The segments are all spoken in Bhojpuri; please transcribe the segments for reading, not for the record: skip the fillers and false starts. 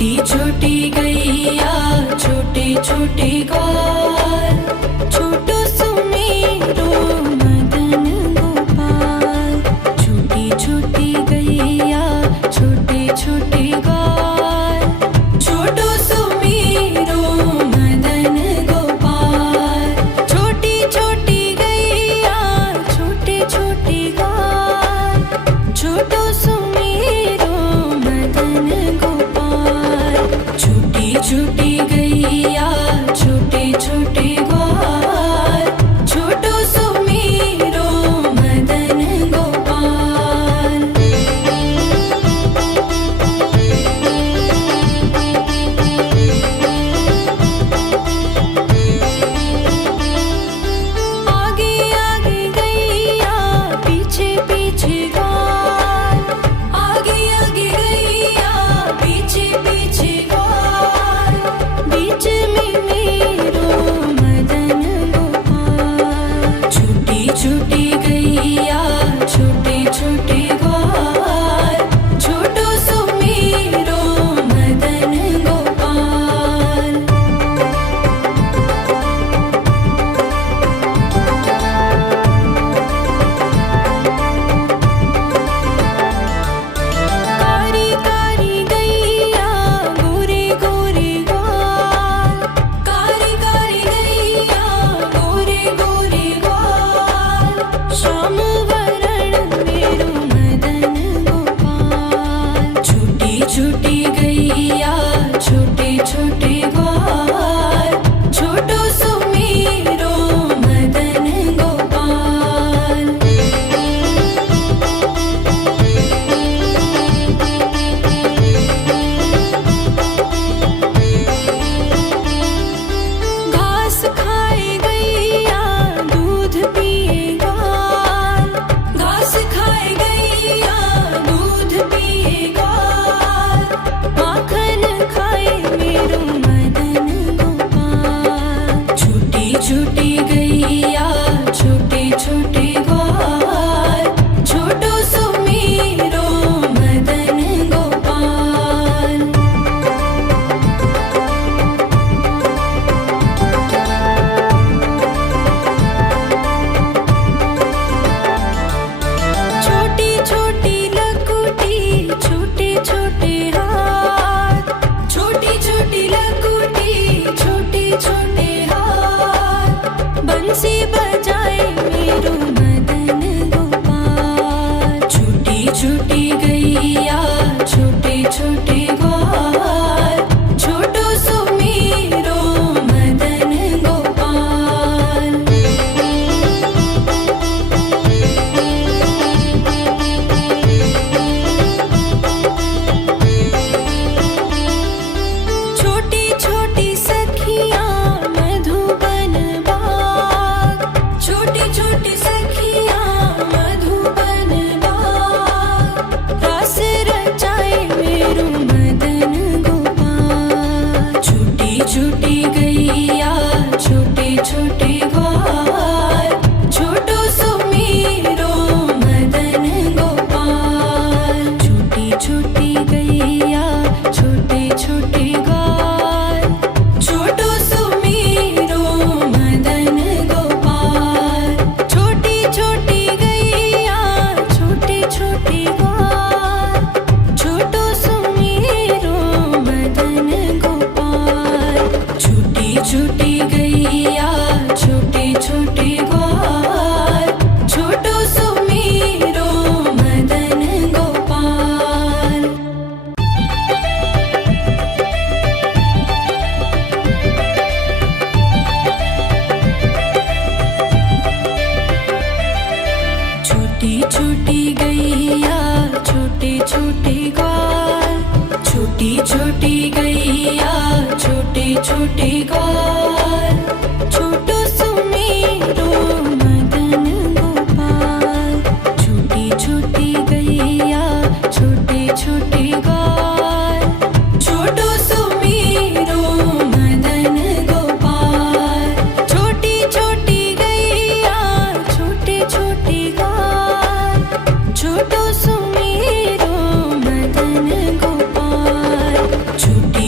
छोटी छोटी गैया छोटे छोटे ग्वाल, छोटो सुमेरो मदन गोपाल। छोटी छोटी गैया छोटे छोटे ग्वाल, छोटो सुमेरो मदन गोपाल। छोटी छोटी गैया छोटे छोटे ग्वाल, छोटो सुमेरो मदन गोपाल। छोटी छोटी गैया छोटे छोटे ग्वाल, छोटो सुमेरो मदन गोपाल। आगे आगे गैया पीछे पीछे ग्वाल, आगे आगे गैया पीछे पीछे ग्वाल। बीच में मेरो मदन गोपाल। छोटी छोटी गैया छोटे छोटे ग्वाल, छोटो सुमेरो मदन गोपाल। कारी कारी गैया गोरे गोरे ग्वाल, कारी कारी गैया गोरे गोरे ग्वाल। श्याम वरण मेरो मदन गोपाल। छोटी छोटी गैया छोटे छोटे ग्वाल, छोटो सुमेरो मदन गोपाल। घास खाए गैया दूध पिए ग्वाल, घास खाए गैया दूध पिए ग्वाल। माखन खाए मेरो मदन गोपाल। छोटी छोटी गैया छोटे छोटे ग्वाल, छोटो सुमेरो मदन गोपाल। छोटी छोटी लकुटी छोटे छोटे हाथ, छोटी छोटी लकुटी छोटे छोटे हाथ। बंसी बजाए मेरो मदन गोपाल। छोटी छोटी गैया छोटे छोटे ग्वाल, छोटो सुमेरो मदन गोपाल। छोटी छोटी सखियाँ मधुबन बाग, छोटी छोटी सखियाँ मधुबन बाग। रास रचाए मेरो मदन गोपाल। छोटी छोटी गैया छोटे छोटे ग्वाल, छोटो सुमेरो मदन गोपाल। छोटी छोटी गैया छोटे छोटे ग्वाल, छोटो सुमेरो मदन गोपाल। छोटी छोटी गैया छोटे छोटे ग्वाल, छोटो सुमेरो मदन गोपाल। छोटी छोटी गैया छोटे छोटे ग्वाल, छोटो सुमेरो मदन गोपाल। छोटी छोटी गैया छोटे छोटे ग्वाल, छोटी छोटी गैया छोटे छोटे ग्वाल, छोटो सुमेरो मदन गोपाल। छोटी छोटी गैया छोटे छोटे ग्वाल, छोटो सुमेरो मदन गोपाल। छोटी छोटी गैया छोटे छोटे ग्वाल, छोटो सुमेरो मदन गोपाल। छोटी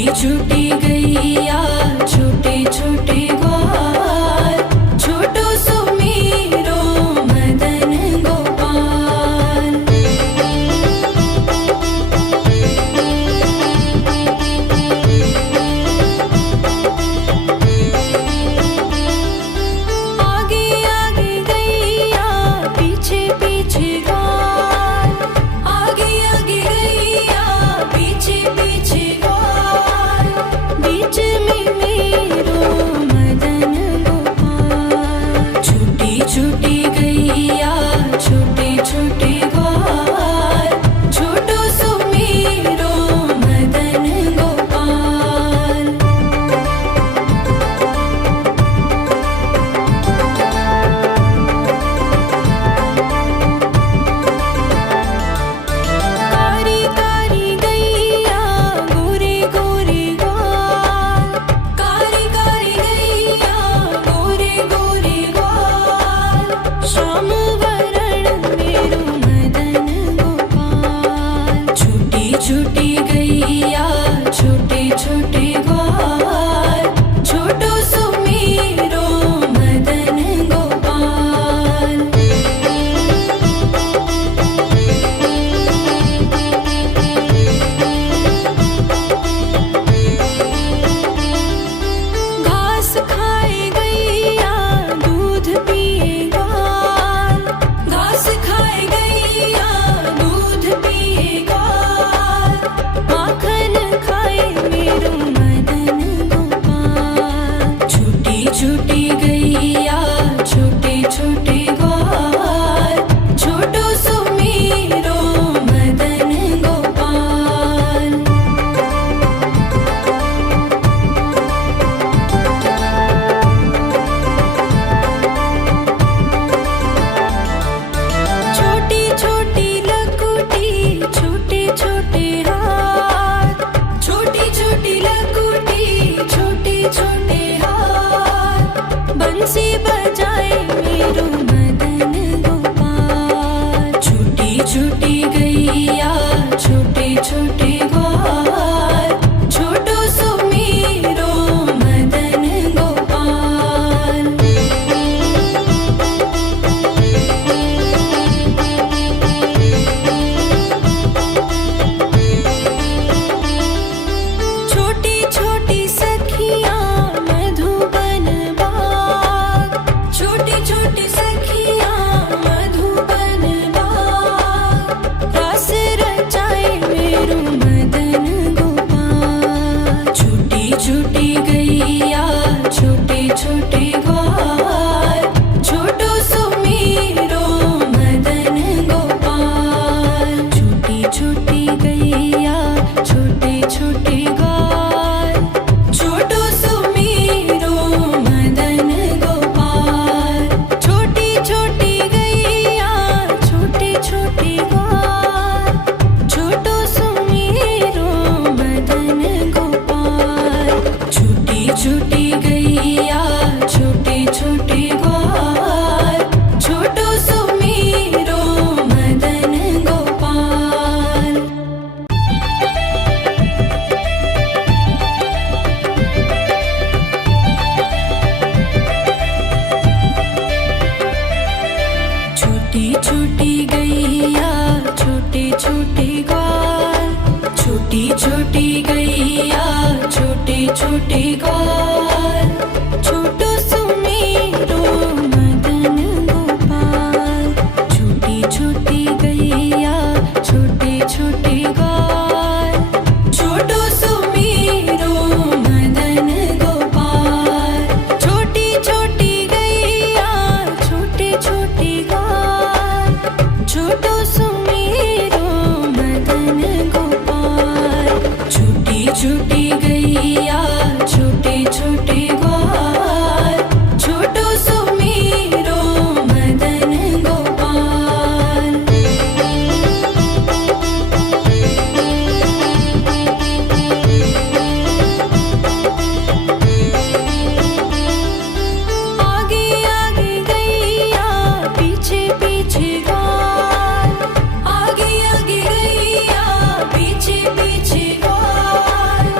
छोटे ग्वाल छोटो सुमेरो मदन गोपाल छोटी छोटी गैया छोटे छोटे ग्वाल छोटो सुमेरो मदन गोपाल छोटी छोटी गैया छोटे छोटे ग्वाल छोटो सुमेरो मदन गोपाल छोटी छोटी गैया छोटे छोटे ग्वाल छोटी छोटी गैया छोटे छोटे ग्वाल छोटो सुमेरो मदन गोपाल छोटी छोटी गैया छोटे छोटे ग्वाल छोटो सुमेरो मदन गोपाल छोटी छोटी गैया छोटे छोटे ग्वाल छोटो सुमेरो मदन गोपाल छोटी छोटी गैया छोटे छोटे ग्वाल छोटो सुमेरो मदन गोपाल आगे आगे गैया पीछे पीछे ग्वाल आगे आगे गैया पीछे पीछे ग्वाल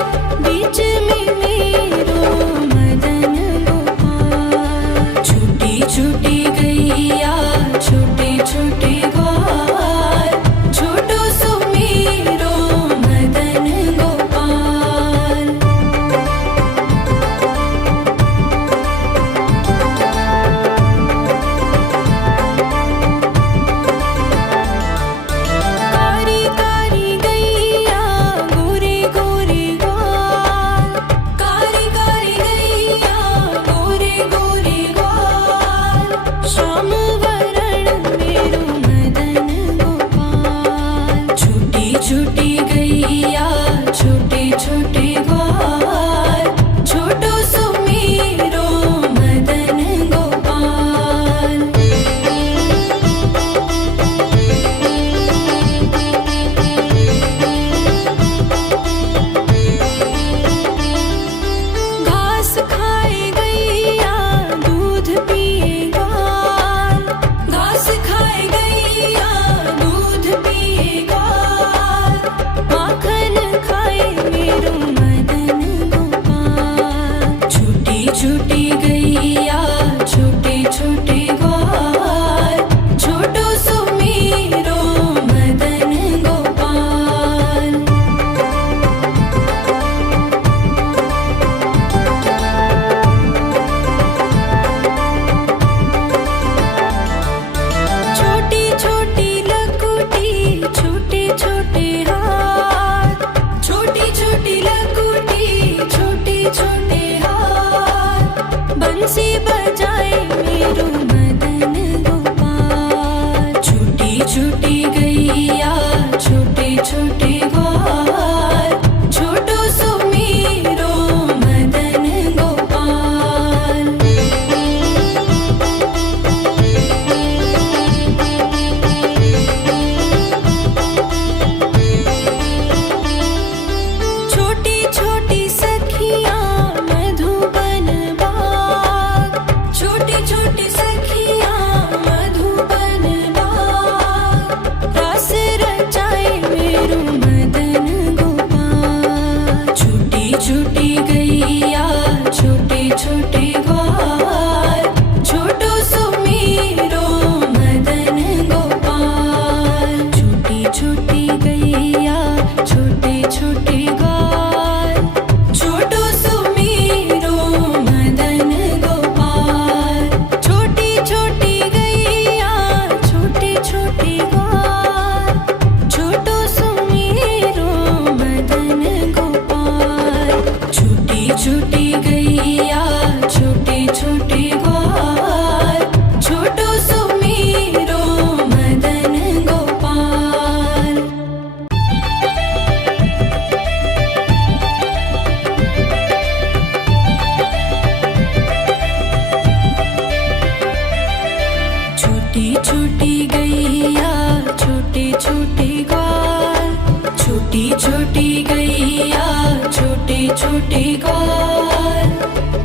छोटे ग्वाल,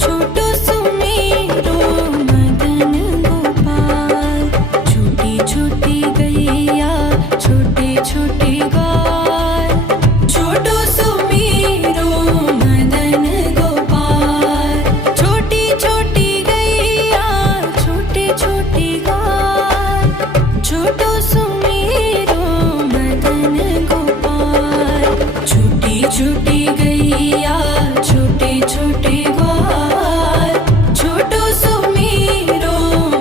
छोटो सुमेरो मदन गोपाल। छोटी छोटी गैया छोटे छोटे ग्वाल, छोटो सुमेरो मदन गोपाल। छोटी छोटी गैया छोटे छोटे ग्वाल, छोटो सुमेरो मदन गोपाल। छोटी छोटी गैया छोटे छोटे ग्वाल, छोटो सुमेरो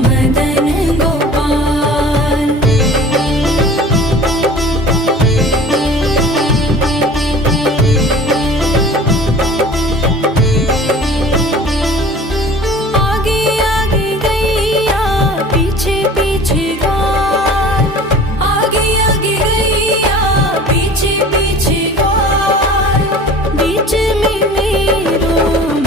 मदन गोपाल। आगे आगे गैया पीछे पीछे ग्वाल, आगे आगे गैया पीछे पीछे ग्वाल। बीच में मेरो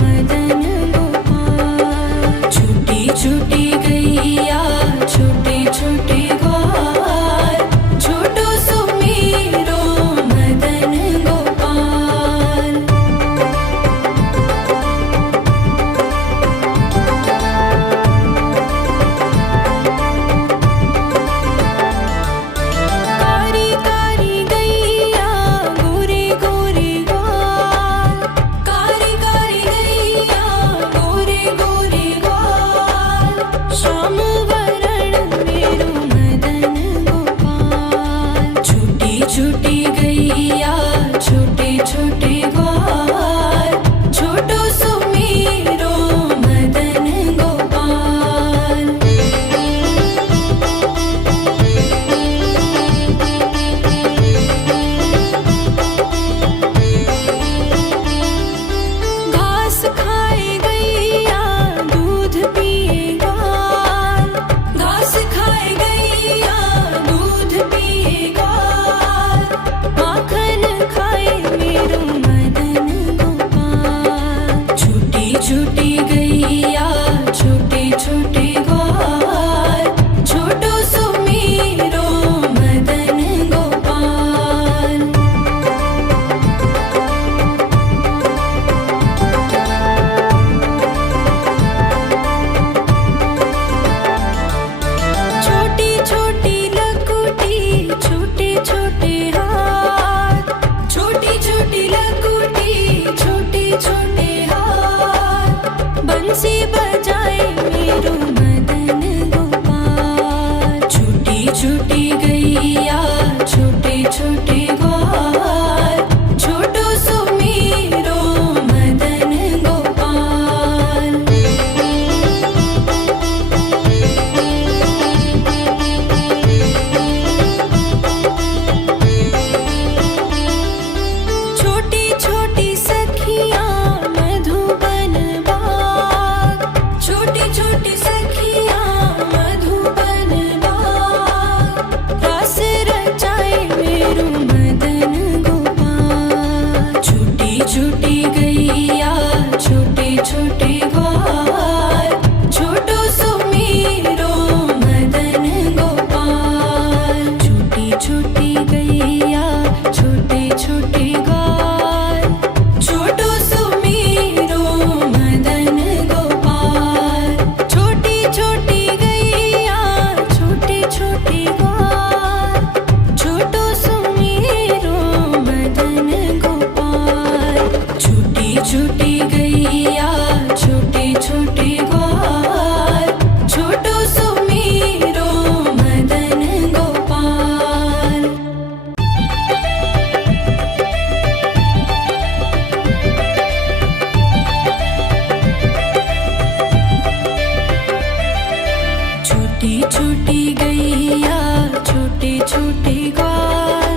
मदन गोपाल। छोटी छोटी गैया छोटे छोटे ग्वाल, छोटो सुमेरो मदन गोपाल। कारी कारी गैया गोरे गोरे ग्वाल, कारी कारी गैया गोरे गोरे ग्वाल। श्याम वरण मेरो मदन गोपाल। छोटी छोटी गैया छोटे छोटे ग्वाल, छोटो सुमेरो मदन गोपाल। घास खाए गैया दूध पिए ग्वाल, घास खाए गैया दूध पिए ग्वाल। माखन खाए मेरो मदन गोपाल। छोटी छोटी गैया छोटे छोटे ग्वाल, छोटो सुमेरो मदन गोपाल। छोटी छोटी लकुटी छोटे छोटे हाथ, छोटी छोटी लकुटी छोटे छोटे हाथ। बंसी बजाए मेरो मदन गोपाल। छोटी छोटी गैया छोटे छोटे ग्वाल, छोटो सुमेरो मदन गोपाल। छोटी छोटी सखियाँ मधुबन बाग, छोटी छोटी सखियाँ मधुबन बाग। रास रचाए मेरो मदन गोपाल। छोटी छोटी गैया छोटे छोटे ग्वाल, छोटो सुमेरो मदन गोपाल। छोटी छोटी गैया छोटे छोटे ग्वाल, छोटो सुमेरो मदन गोपाल। छोटी छोटी गैया छोटे छोटे ग्वाल, छोटो सुमेरो मदन गोपाल। छोटी छोटी गैया छोटे छोटे ग्वाल, छोटो सुमेरो मदन गोपाल। छोटी छोटी गैया छोटे छोटे ग्वाल,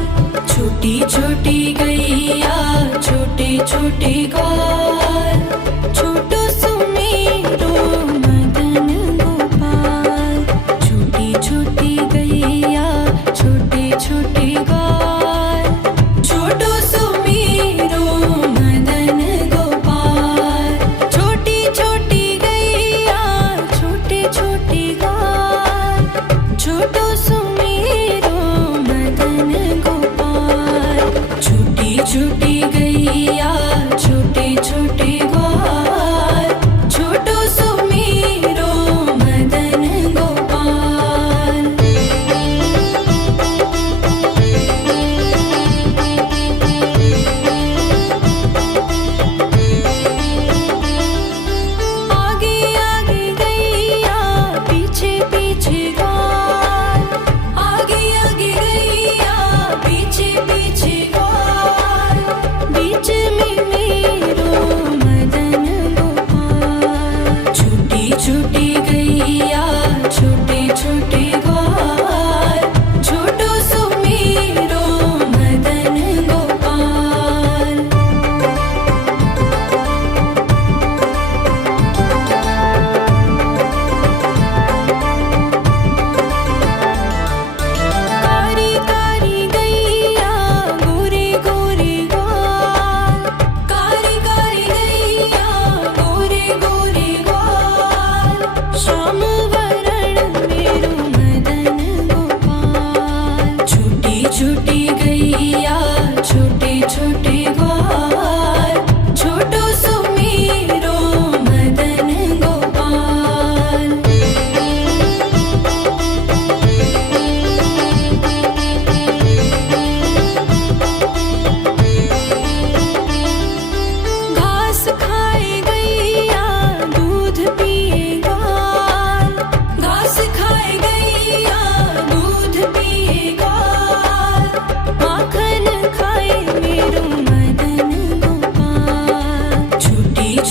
छोटी छोटी गैया छोटे छोटे ग्वाल, छोटो सुमेरो मदन गोपाल। छोटी छोटी गैया छोटे छोटे ग्वाल, छोटो सुमेरो मदन गोपाल। छोटी छोटी गैया छोटे छोटे ग्वाल, छोटो सुमेरो मदन गोपाल। छोटी छोटी गैया छोटे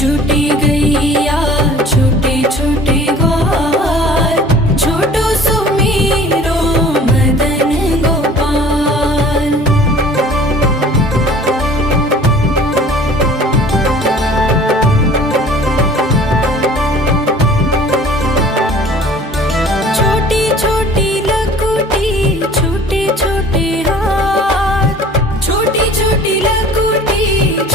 छोटी गैया छोटे छोटे ग्वाल, छोटो सुमेरो मदन गोपाल। छोटी छोटी लकुटी छोटे छोटे हाथ, छोटी छोटी लकुटी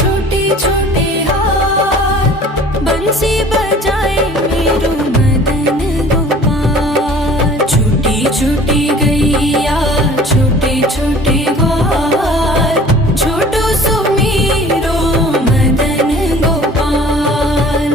छोटे छोटे हाथ, बंसी बजाए मेरो मदन गोपाल। छोटी छोटी गैया छोटे छोटे ग्वाल, छोटो सुमेरो मदन गोपाल।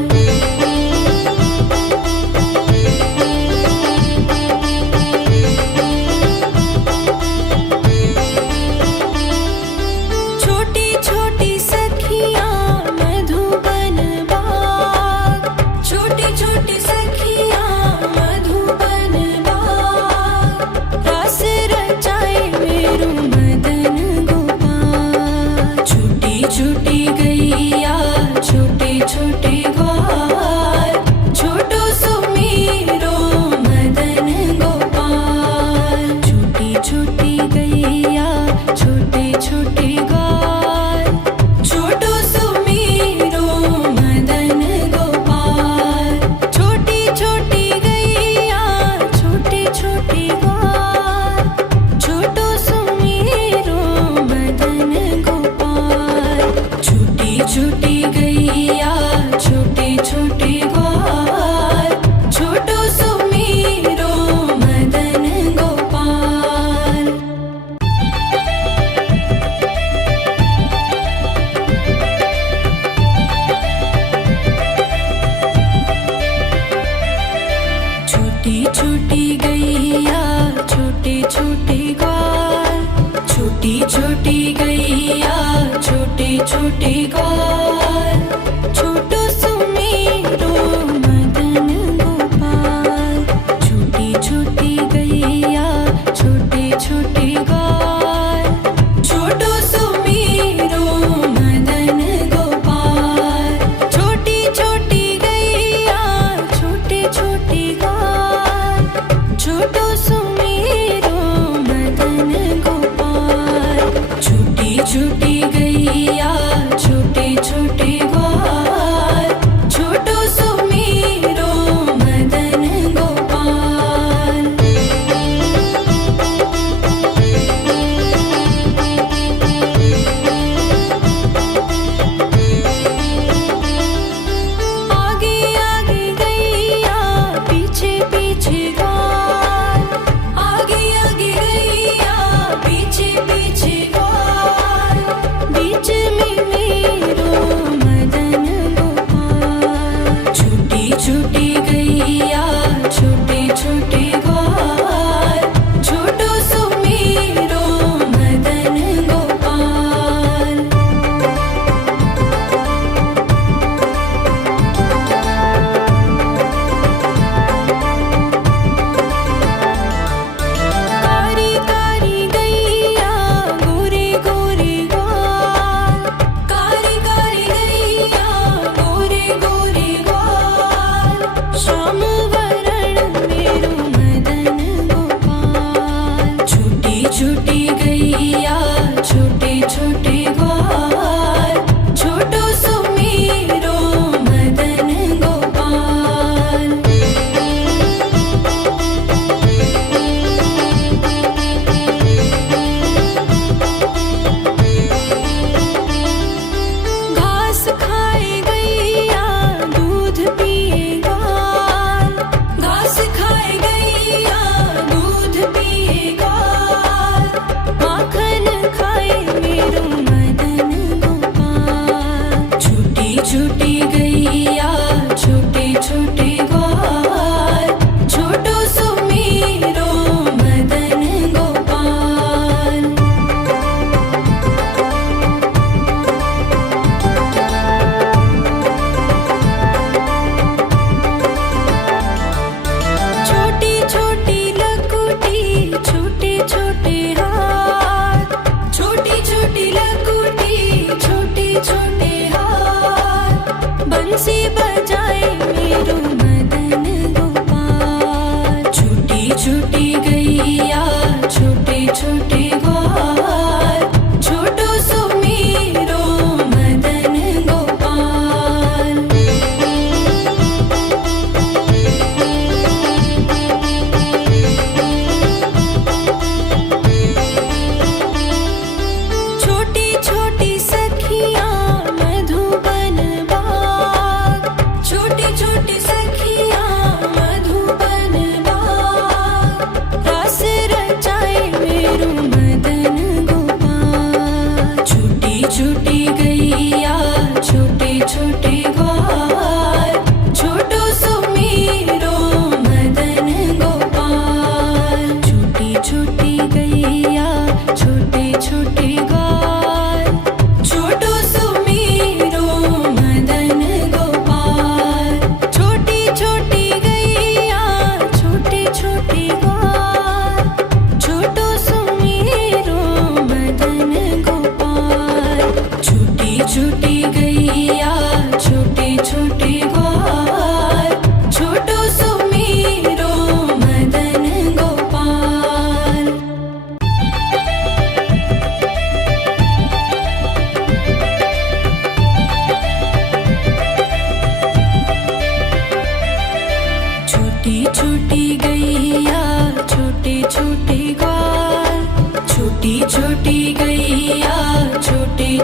छोटी छोटी सखियाँ मधुबन बाग, छोटी छोटी सखियाँ मधुबन बाग, रास रचाए मेरो मदन गोपाल। छोटी छोटी गैया छोटे छोटे ग्वाल, छोटो सुमेरो मदन गोपाल। छोटी छोटी गैया छोटे छोटे ग्वाल, छोटो सुमेरो मदन गोपाल। छोटी छोटी गैया छोटे छोटे ग्वाल, छोटो सुमेरो मदन गोपाल। छोटी छोटी गैया छोटे छोटे ग्वाल, छोटो सुमेरो मदन गोपाल। छोटी छोटी गैया छोटे छोटे ग्वाल, छोटी छोटी गैया छोटे छोटे ग्वाल, छोटो सुमेरो मदन गोपाल। छोटी छोटी गैया छोटे छोटे ग्वाल, छोटो सुमेरो मदन गोपाल। छोटी छोटी गैया छोटे छोटे ग्वाल, छोटो सुमेरो मदन गोपाल। छोटी छोटी गैया छोटे छोटे ग्वाल, छोटो सुमेरो मदन गोपाल। आगे आगे गैया पीछे पीछे ग्वाल, आगे आगे गैया पीछे पीछे ग्वाल, बीच में मेरो मदन गोपाल। छोटी छोटी गैया छोटे छोटे ग्वाल, छोटो सुमेरो मदन गोपाल। कारी कारी गैया गोरे गोरे ग्वाल, कारी कारी गैया गोरे गोरे ग्वाल, श्याम वरण मेरो मदन गोपाल। छोटी छोटी गैया छोटे छोटे ग्वाल, छोटो सुमेरो मदन गोपाल। घास खाए गैया दूध पिए ग्वाल, घास खाए गैया दूध पिए ग्वाल, माखन खाए मेरो मदन गोपाल। छोटी छोटी गैया छोटे छोटे ग्वाल, छोटो सुमेरो मदन गोपाल। छोटी छोटी लकुटी छोटे छोटे हाथ, छोटी छोटी लकुटी छोटे छोटे हाथ,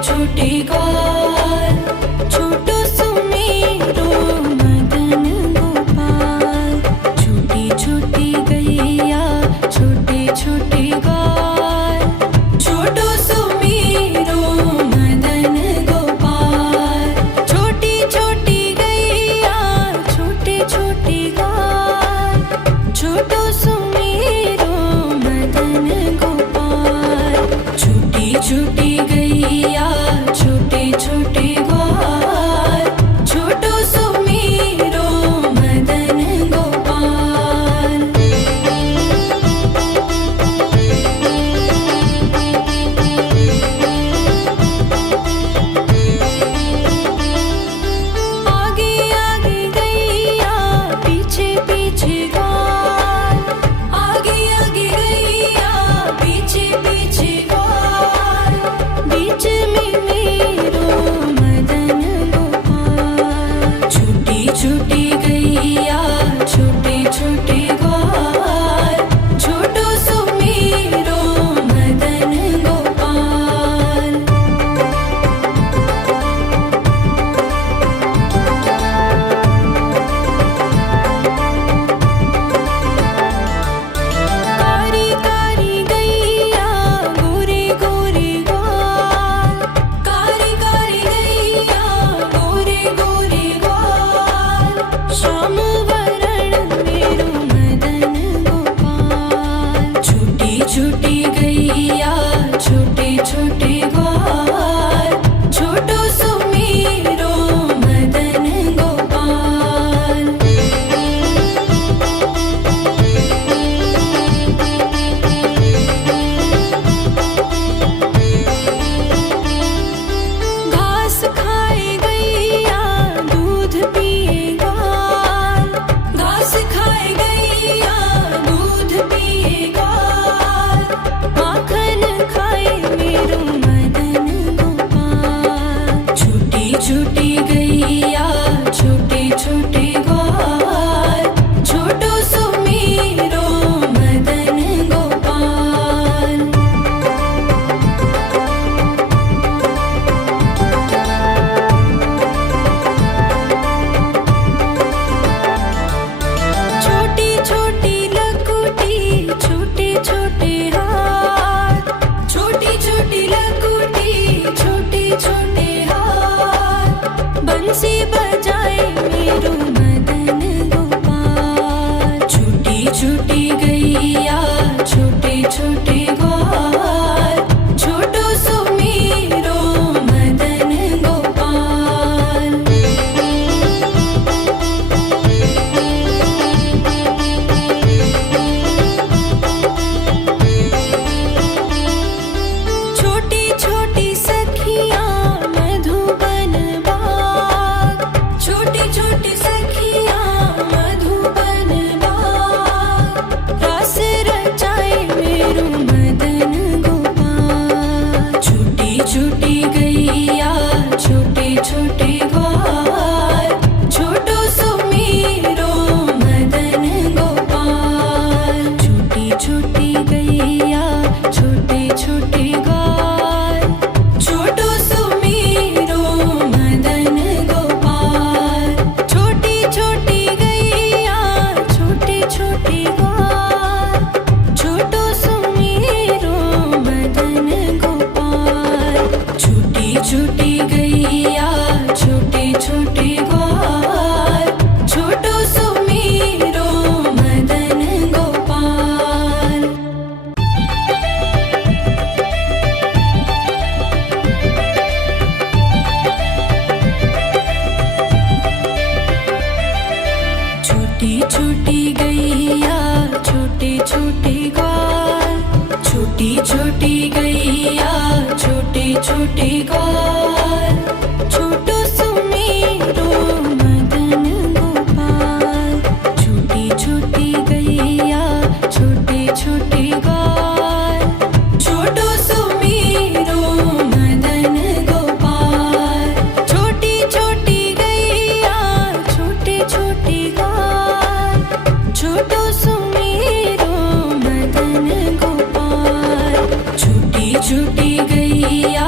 छोटे ग्वाल, छोटो सुमेरो मदन गोपाल। छोटी छोटी गैया छोटे छोटे ग्वाल, छोटो सुमेरो मदन गोपाल। छोटी छोटी गैया छोटे छोटे ग्वाल, छोटो सुमेरो मदन गोपाल। छोटी छोटी गैया छोटे छोटे ग्वाल, छोटो सुमेरो मदन गोपाल। आगे आगे गैया पीछे पीछे ग्वाल, आगे आगे गैया पीछे पीछे ग्वाल। बीच में मेरो मदन गोपाल। छोटी छोटी गैया छोटे छोटे ग्वाल, छोटो सुमेरो मदन गोपाल। कारी कारी गैया गोरे गोरे ग्वाल, कारी कारी गैया गोरे गोरे ग्वाल। श्याम वरण मेरो मदन गोपाल। छोटी छोटी गैया छोटे छोटे ग्वाल, छोटो सुमेरो मदन गोपाल। घास खाए गैया दूध पिए ग्वाल, घास खाए गैया दूध पिए ग्वाल। माखन खाए मेरो मदन गोपाल। छोटी छोटी गैया छोटे छोटे ग्वाल, छोटो सुमेरो मदन गोपाल। छोटी छोटी लकुटी छोटे छोटे हाथ, छोटी छोटी लकुटी छोटे छोटे हाथ। बंसी बजाए मेरो मदन गोपाल। छोटी छोटी गैया छोटे छोटे ग्वाल, छोटो सुमेरो मदन गोपाल। छोटी छोटी सखियाँ मधुबन बाग, छोटी छोटी सखियाँ मधुबन बाग। रास रचाए मेरो मदन गोपाल। छोटी छोटी गैया छोटे छोटे ग्वाल, छोटो सुमेरो मदन गोपाल। छोटी छोटी गैया छोटे छोटे ग्वाल, छोटो सुमेरो मदन गोपाल। छोटी छोटी गैया छोटे छोटे ग्वाल, छोटो सुमेरो मदन गोपाल। छोटी छोटी गैया छोटे छोटे ग्वाल, छोटो सुमेरो मदन गोपाल। छोटी छोटी गैया छोटे छोटे ग्वाल, छोटी छोटी गैया छोटे छोटे ग्वाल, छोटो सुमेरो मदन गोपाल। छोटी छोटी गैया छोटे छोटे ग्वाल, छोटो सुमेरो मदन गोपाल। छोटी छोटी गैया छोटे छोटे ग्वाल, छोटो सुमेरो मदन गोपाल। छोटी छोटी गैया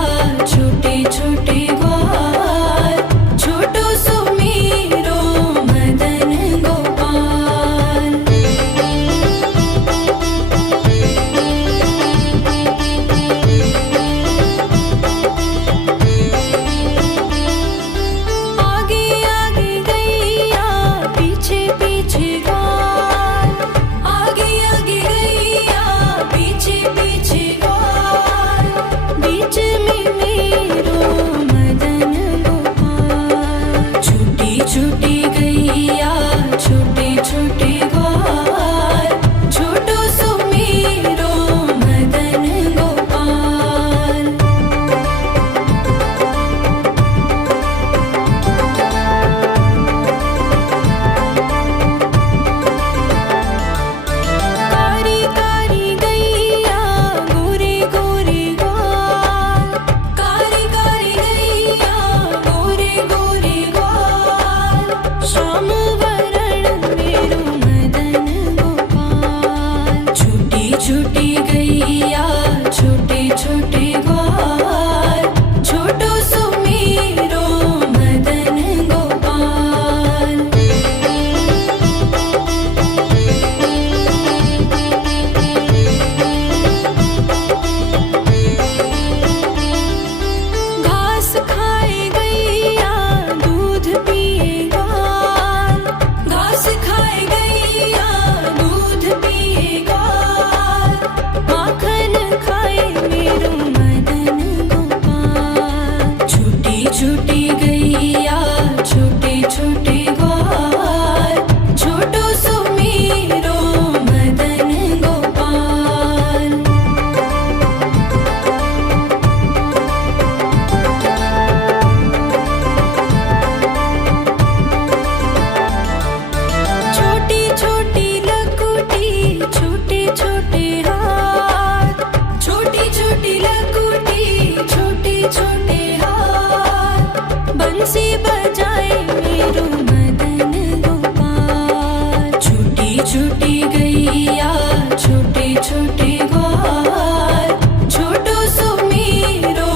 बंसी बजाए मेरो मदन गोपाल। छोटी छोटी गैया छोटे छोटे ग्वाल, छोटो सो मेरो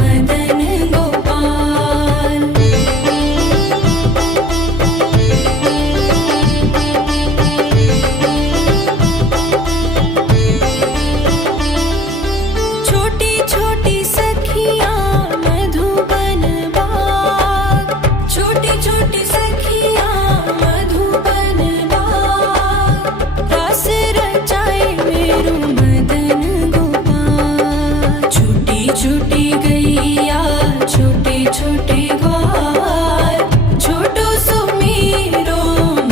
मदन गोपाल। छोटी छोटी सखियाँ मधुबन बाग, छोटी छोटी सखियाँ मधुबन बाग, रास रचाए मेरो मदन गोपाल। छोटी छोटी गैया छोटे छोटे ग्वाल, छोटो सो मेरो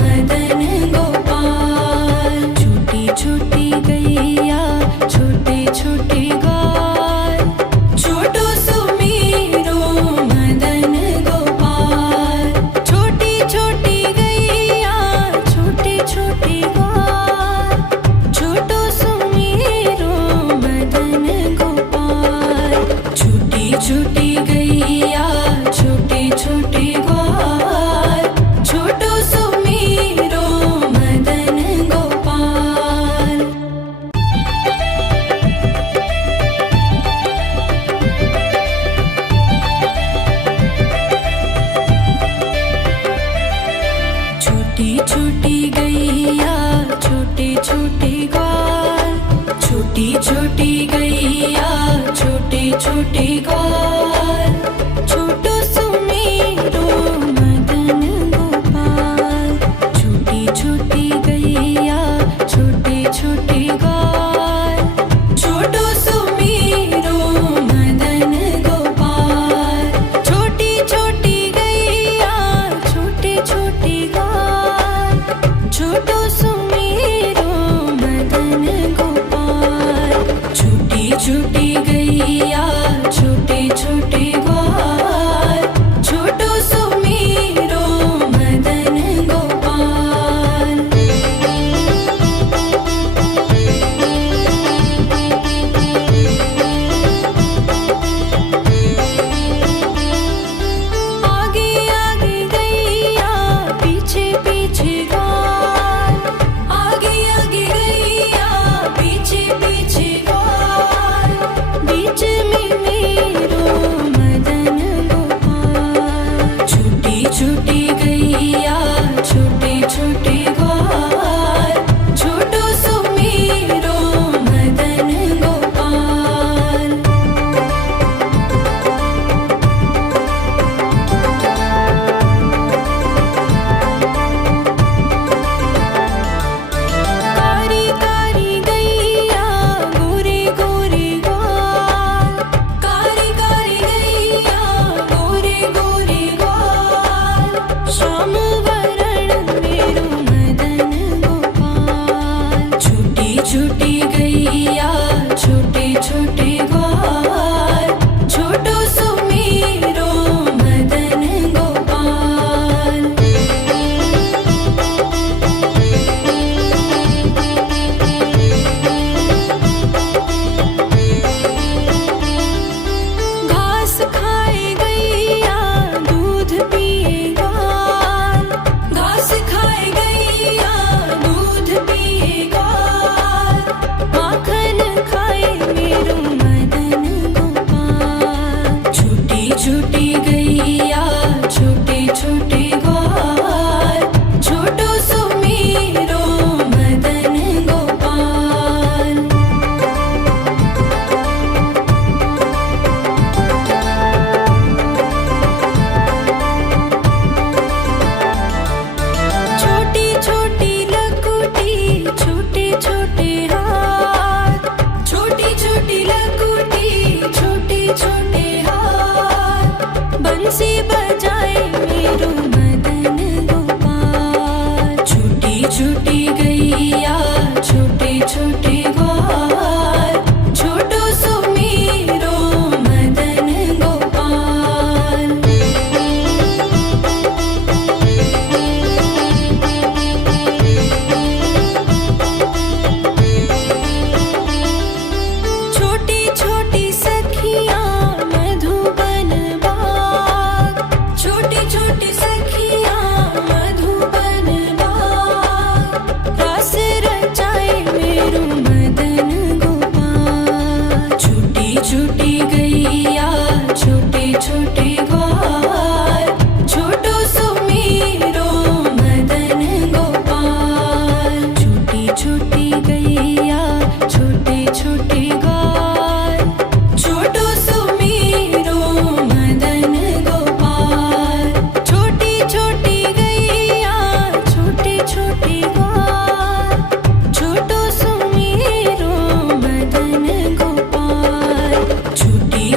मदन गोपाल। छोटी छोटी गैया छोटे छोटे ग्वाल, छोटो सो मेरो मदन गोपाल। छोटी छोटी गैया छोटे छोटे ग्वाल, छोटो सो मेरो मदन गोपाल। छोटी छोटी गैया छोटे छोटे ग्वाल, छोटो सो मेरो मदन गोपाल। छोटी छोटी गैया छोटे छोटे ग्वाल, छोटी छोटी गैया छोटे छोटे ग्वाल, छोटो सो मेरो मदन गोपाल। छोटी छोटी गैया छोटे छोटे ग्वाल, छोटो सो मेरो मदन गोपाल। छोटी छोटी गैया छोटे छोटे ग्वाल, छोटो सो मेरो मदन गोपाल। छोटी छोटी गैया छोटे छोटे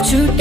छोटी